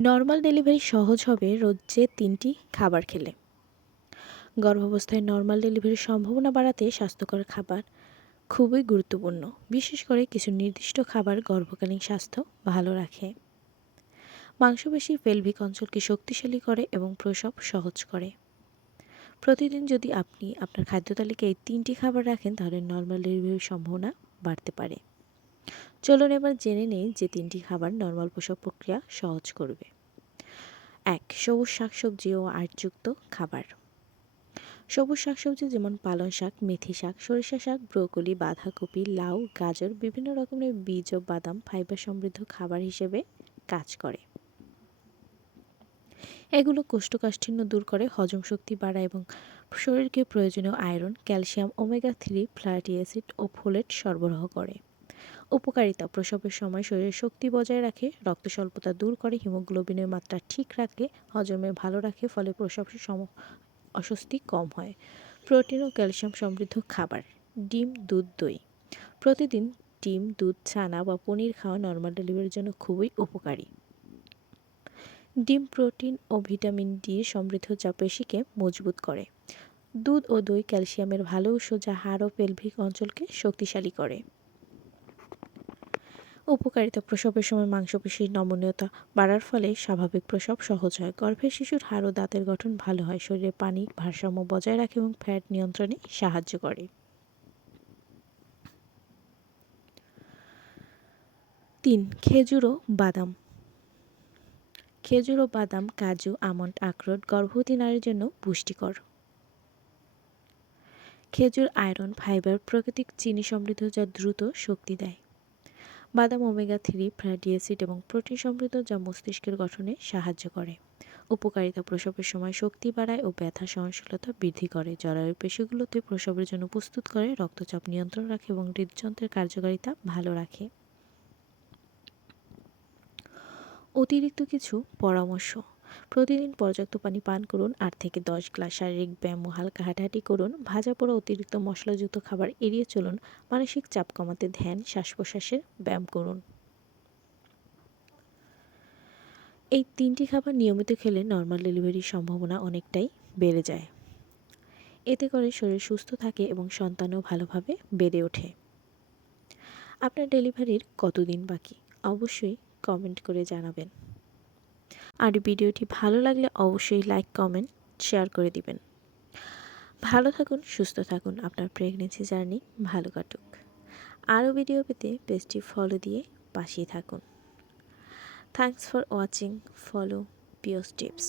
Normal delivery সহজ হবে রোজে তিনটি খাবার খেলে। গর্ভাবস্থায় নর্মাল ডেলিভারির সম্ভাবনা বাড়াতে স্বাস্থ্যকর খাবার খুবই গুরুত্বপূর্ণ, বিশেষ করে কিছু নির্দিষ্ট খাবার গর্ভকালীন স্বাস্থ্য ভালো রাখে। মাংসপেশি পেলভিক অঞ্চলকে শক্তিশালী করে এবং প্রসব সহজ করে। প্রতিদিন যদি আপনি আপনার খাদ্য তালিকায় এই তিনটি খাবার রাখেন, তাহলে নর্মাল ডেলিভারির সম্ভাবনা বাড়তে পারে। চলুন এবার জেনে নেই যে তিনটি খাবার নর্মাল প্রসব প্রক্রিয়া সহজ করবে। এক, সবুজ শাকসবজি ও আটযুক্ত খাবার। সবুজ শাকসবজি যেমন পালং শাক, মেথি শাক, সরিষা শাক, ব্রোকলি, বাঁধাকপি, লাউ, গাজর বিভিন্ন রকমের বীজ ও বাদাম ফাইবার সমৃদ্ধ খাবার হিসেবে কাজ করে। এগুলো কোষ্ঠকাঠিন্য দূর করে, হজম শক্তি বাড়ায় এবং শরীরকে প্রয়োজনীয় iron, calcium, omega three fatty acid ও ফোলেট সরবরাহ করে। উপকারিতা প্রসবের সময় শরীরের শক্তি বজায় রাখে রক্ত স্বল্পতা দূর করে, হিমোগ্লোবিনের মাত্রা ঠিক রাখে, হজমে ভালো রাখে, ফলে প্রসবের সম অস্বস্তি কম হয়। প্রোটিন ও ক্যালসিয়াম সমৃদ্ধ খাবার, ডিম, দুধ, দই। প্রতিদিন ডিম, দুধ, ছানা বা পনির খাওয়া নর্মাল ডেলিভারির জন্য খুবই উপকারী। ডিম প্রোটিন ও ভিটামিন ডি সমৃদ্ধ যা পেশিকে মজবুত করে। দুধ ও দই ক্যালসিয়ামের ভালো উৎস যা হাড় ও পেলভিক অঞ্চলকে শক্তিশালী করে। উপকারিতা প্রসবের সময় মাংসপেশির নমনীয়তা বাড়ার ফলে স্বাভাবিক প্রসব সহজ হয়। গর্ভের শিশুর হাড় ও দাঁতের গঠন ভালো হয়। শরীরে পানি, ভারসাম্য বজায় রাখে এবং ফ্যাট নিয়ন্ত্রণে সাহায্য করে। তিন, খেজুর ও বাদাম। খেজুর ও বাদাম, কাজু, আমন্ড, আখরোট গর্ভবতী নারীর জন্য পুষ্টিকর। খেজুর আয়রন, ফাইবার, প্রাকৃতিক চিনি সমৃদ্ধ যা দ্রুত শক্তি দেয়। বাদাম ওমেগা থ্রি, ফ্যাটি অ্যাসিড এবং প্রোটিন সমৃদ্ধ যা মস্তিষ্কের গঠনে সাহায্য করে। উপকারিতা প্রসবের সময় শক্তি বাড়ায় ও ব্যথা সহনশীলতা বৃদ্ধি করে। জরায়ু পেশিগুলোতে প্রসবের জন্য প্রস্তুত করে, রক্তচাপ নিয়ন্ত্রণ রাখে এবং হৃদযন্ত্রের কার্যকারিতা ভালো রাখে। অতিরিক্ত কিছু পরামর্শ। প্রতিদিন পর্যাপ্ত পানি পান করুন আট থেকে দশ গ্লাস শারীরিক ব্যায়াম ও হালকা হাঁটাহাঁটি করুন। ভাজা পোড়া অতিরিক্ত মশলাযুক্ত খাবার এড়িয়ে চলুন। মানসিক চাপ কমাতে ধ্যান শ্বাস প্রশ্বাসের ব্যায়াম করুন। এই তিনটি খাবার নিয়মিত খেলে নর্মাল ডেলিভারির সম্ভাবনা অনেকটাই বেড়ে যায়। এতে করে শরীর সুস্থ থাকে এবং সন্তানও ভালোভাবে বেড়ে ওঠে। আপনার ডেলিভারির কতদিন বাকি? অবশ্যই কমেন্ট করে জানাবেন। আর ভিডিওটি ভালো লাগলে অবশ্যই লাইক, কমেন্ট, শেয়ার করে দিবেন। ভালো থাকুন, সুস্থ থাকুন, আপনার প্রেগনেন্সি জার্নি ভালো কাটুক। আরও ভিডিও পেতে পেজটি ফলো দিয়ে পাশিয়ে থাকুন। থ্যাংকস ফর ওয়াচিং ফলো পিওস টিপস